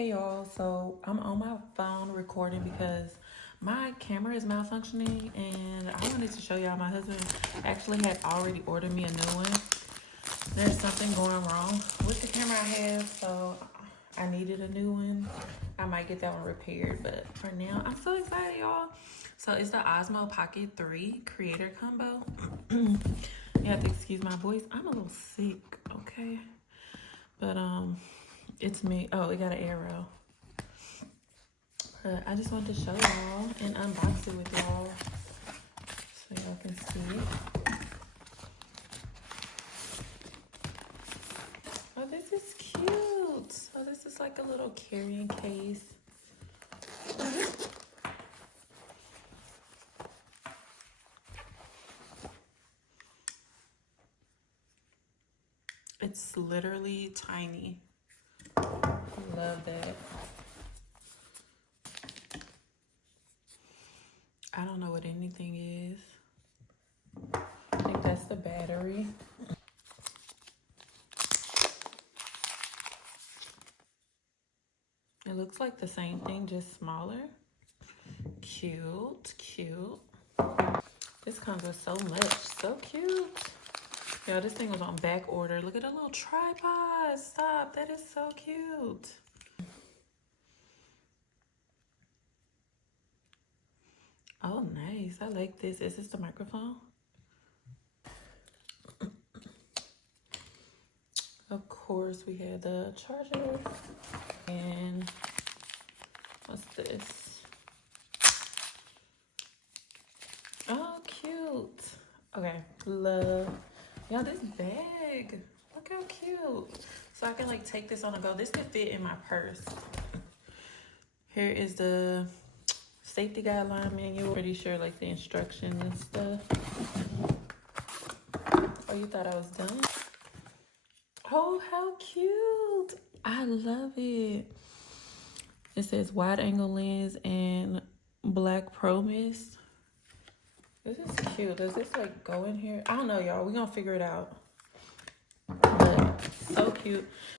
Hey y'all, so I'm on my phone recording because my camera is malfunctioning and I wanted to show y'all my husband actually had already ordered me a new one. There's something going wrong with the camera I have, so I needed a new one. I might get that one repaired, but for now, I'm so excited, y'all. So it's the Osmo Pocket 3 Creator Combo. You have to excuse my voice. I'm a little sick, okay? But it's me. Oh, it got an arrow. But I just wanted to show y'all and unbox it with y'all so y'all can see it. Oh, this is cute. So this is like a little carrying case. It's literally tiny. Love that. I don't know what anything is. I think that's the battery. It looks like the same thing, just smaller. Cute, cute. This comes with so much, so cute. Yo, this thing was on back order. Look at the little tripod. Stop, that is so cute. Oh, nice. I like this. Is this the microphone? Of course, we had the charger. And what's this? Oh, cute. Okay, love. Y'all, this bag. Look how cute. So I can like take this on the go. This could fit in my purse. Here is the safety guideline manual. Pretty sure like the instructions and stuff. Oh, you thought I was done? Oh, how cute. I love it. It says wide angle lens and black pro mist. This is cute. Does this like go in here? I don't know, y'all. We're gonna figure it out. But so cute.